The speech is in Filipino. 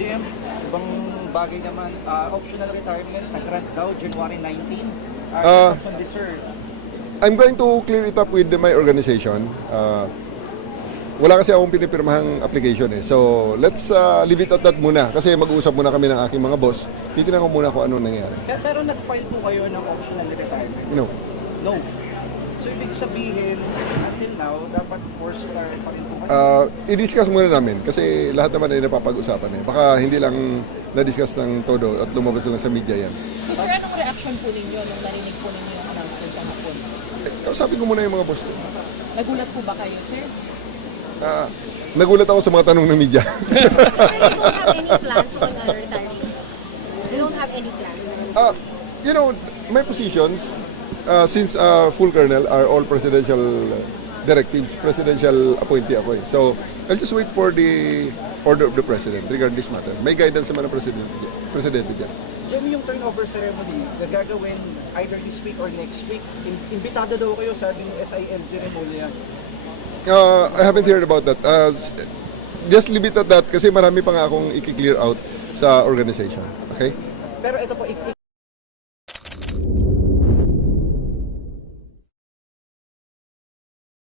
GM, ibang bagay naman, optional retirement, nag-grant daw January 19. On this, sir. I'm going to clear it up with my organization. Wala kasi akong pinipirmahang application eh. So, let's leave it at that muna. Kasi mag-uusap muna kami ng aking mga boss. Titignan ko muna kung ano nangyari. Pero nag-file po kayo ng optional retirement? No. No. So, ibig sabihin, until now, dapat 4-star pa rin po kayo? I-discuss muna namin kasi lahat naman ay napapag-usapan eh. Baka hindi lang na-discuss ng todo at lumabas lang sa media yan. So sir, anong reaction po ninyo nung narinig po ninyo yung announcement kahapon? Kausapin ko muna yung mga boss ko. Nagulat po ba kayo, sir? Nagulat ako sa mga tanong ng media. But you don't have any plans on retiring? You don't have any plans? You know, my positions, since full colonel, are all presidential directives, presidential appointee ako eh. So, I'll just wait for the order of the president regarding this matter. May guidance naman ng presidente dyan. Jim, yung turnover ceremony, gagawin either this week or next week. Imbitado daw kayo, sabi ng SIMG Remulla. I haven't heard about that. Just leave it at that kasi marami pa nga akong i-clear out sa organization. Okay? Pero ito po,